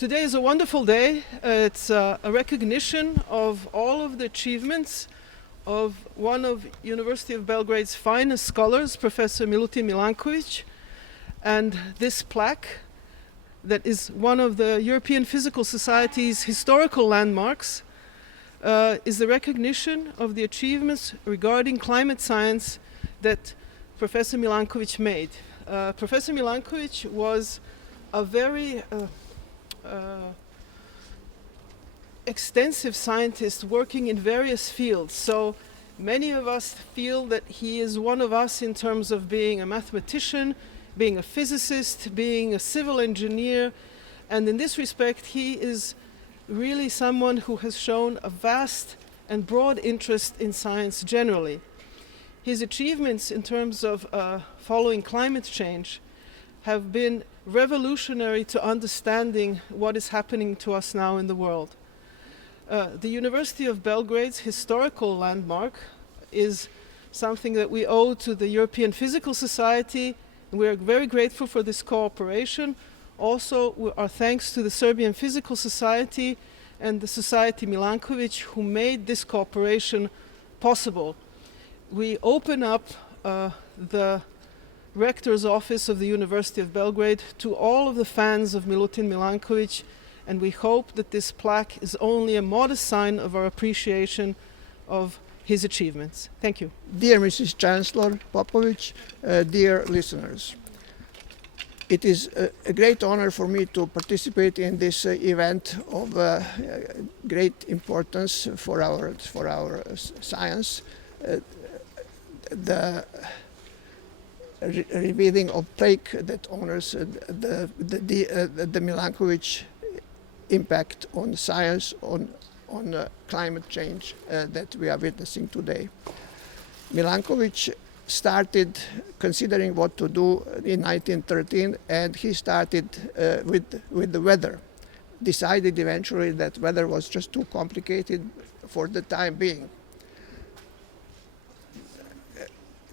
Today is a wonderful day. It's a recognition of all of the achievements of one of University of Belgrade's finest scholars, Professor Milutina Milانković. And this plaque, that is one of the European Physical Society's historical landmarks, is the recognition of the achievements regarding climate science that Professor Milánković made. Professor Milánković was a very extensive scientist working in various fields. So many of us feel that he is one of us in terms of being a mathematician, being a physicist, being a civil engineer. And in this respect, he is really someone who has shown a vast and broad interest in science generally. His achievements in terms of following climate change have been revolutionary to understanding what is happening to us now in the world. The University of Belgrade's historical landmark is something that we owe to the European Physical Society, and we are very grateful for this cooperation. Also, our thanks to the Serbian Physical Society and the Society Milanković, who made this cooperation possible. We open up the Rector's Office of the University of Belgrade to all of the fans of Milutin Milanković, and we hope that this plaque is only a modest sign of our appreciation of his achievements. Thank you. Dear Mrs. Chancellor Popović, dear listeners, it is a great honor for me to participate in this event of great importance for our science. The revealing of plaque that honors the Milanković impact on science, on climate change that we are witnessing today. Milanković started considering what to do in 1913, and he started with the weather. Decided eventually that weather was just too complicated for the time being.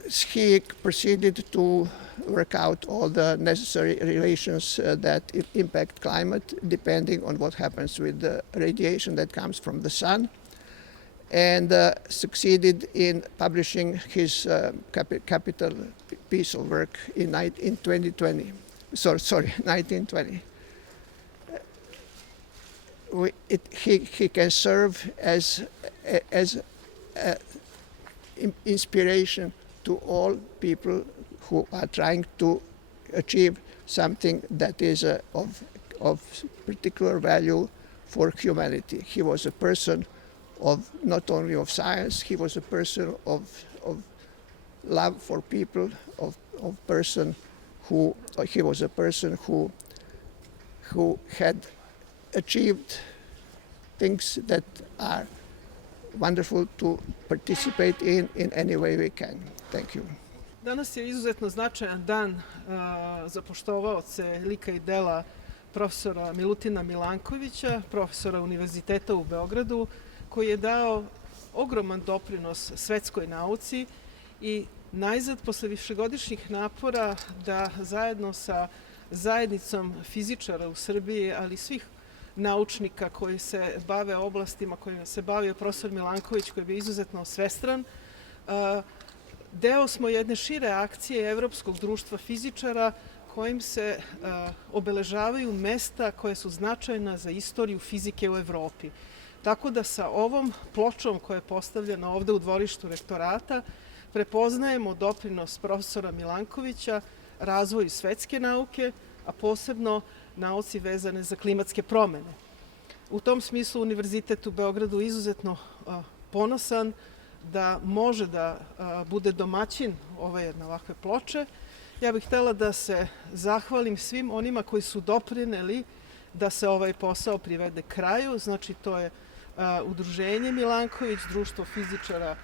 He proceeded to work out all the necessary relations that impact climate, depending on what happens with the radiation that comes from the sun, and succeeded in publishing his capital piece of work in 1920. He can serve as inspiration to all people who are trying to achieve something that is of particular value for humanity. He was a person of not only of science, he was a person of love for people, he was a person who had achieved things that are wonderful to participate in any way we can. Thank you. Danas je izuzetno značajan dan za poštovaoce lika i dela profesora Milutina Milankovića, profesora Univerziteta u Beogradu, koji je dao ogroman doprinos svetskoj nauci i najzad, posle višegodišnjih napora da zajedno sa zajednicom fizičara u Srbiji, ali i svih naučnika koji se bave oblastima kojima se bavio profesor Milanković, koji je bio izuzetno svestran, deo smo jedne šire akcije Evropskog društva fizičara kojim se obeležavaju mesta koje su značajna za istoriju fizike u Evropi. Tako da sa ovom pločom koja je postavljena ovde u dvorištu rektorata prepoznajemo doprinos profesora Milankovića razvoju svetske nauke, a posebno nauci vezane za klimatske promene. U tom smislu Univerzitet u Beogradu je izuzetno ponosan da može da bude domaćin ove jedne ovakve ploče. Ja bih htela da se zahvalim svim onima koji su doprineli da se ovaj posao privede kraju. Znači, to je Udruženje Milanković, Društvo fizičara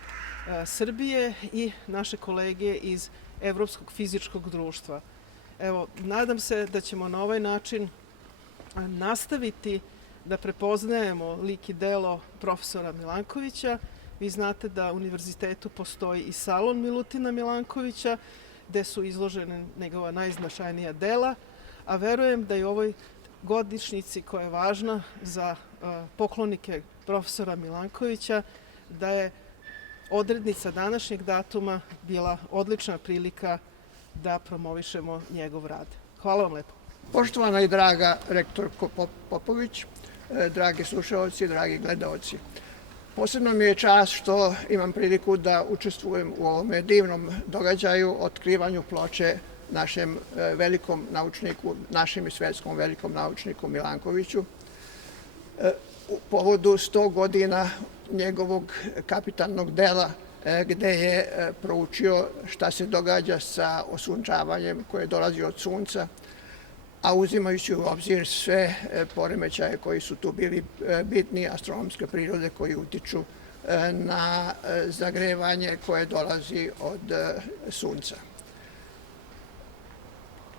Srbije i naše kolege iz Evropskog fizičkog društva. Evo, nadam se da ćemo na ovaj način nastaviti da prepoznajemo lik i delo profesora Milankovića. Vi znate da u Univerzitetu postoji i salon Milutina Milankovića, gde su izložene njegova najznačajnija dela, a verujem da i u ovoj godišnjici koja je važna za poklonike profesora Milankovića, da je odrednica današnjeg datuma bila odlična prilika da promovišemo njegov rad. Hvala vam lepo. Poštovana i draga rektorko Popović, dragi slušalci, dragi gledaoci, posebno mi je čast što imam priliku da učestvujem u ovome divnom događaju, otkrivanju ploče našem velikom naučniku, našem i svetskom velikom naučniku Milankoviću, u povodu 100 godina njegovog kapitalnog dela gde je proučio šta se događa sa osunčavanjem koje dolazi od sunca, a uzimajući u obzir sve poremećaje koji su tu bili bitni, astronomske prirode koji utiču na zagrevanje koje dolazi od sunca.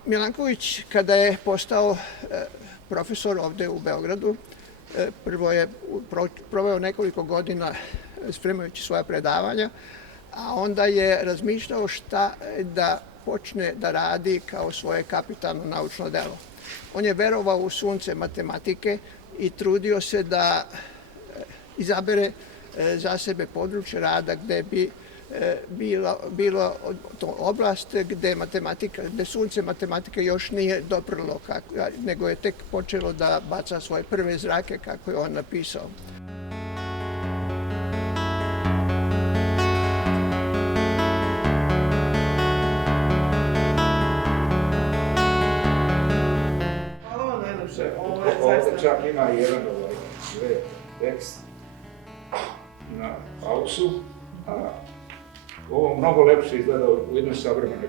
Milanković, kada je postao profesor ovde u Beogradu, prvo je proveo nekoliko godina spremajući svoja predavanja, a onda je razmišljao šta da počne da radi kao svoje kapitalno naučno delo. On je verovao u sunce matematike i trudio se da izabere za sebe područje rada gde bi bilo to oblast gde sunce matematike još nije doprlo, nego je tek počelo da baca svoje prve zrake, kako je on napisao. Hvala vam najlepše. Ovdje čak ima jedan tekst na pausu, a ovo mnogo lepše izgleda u jednoj savremenoj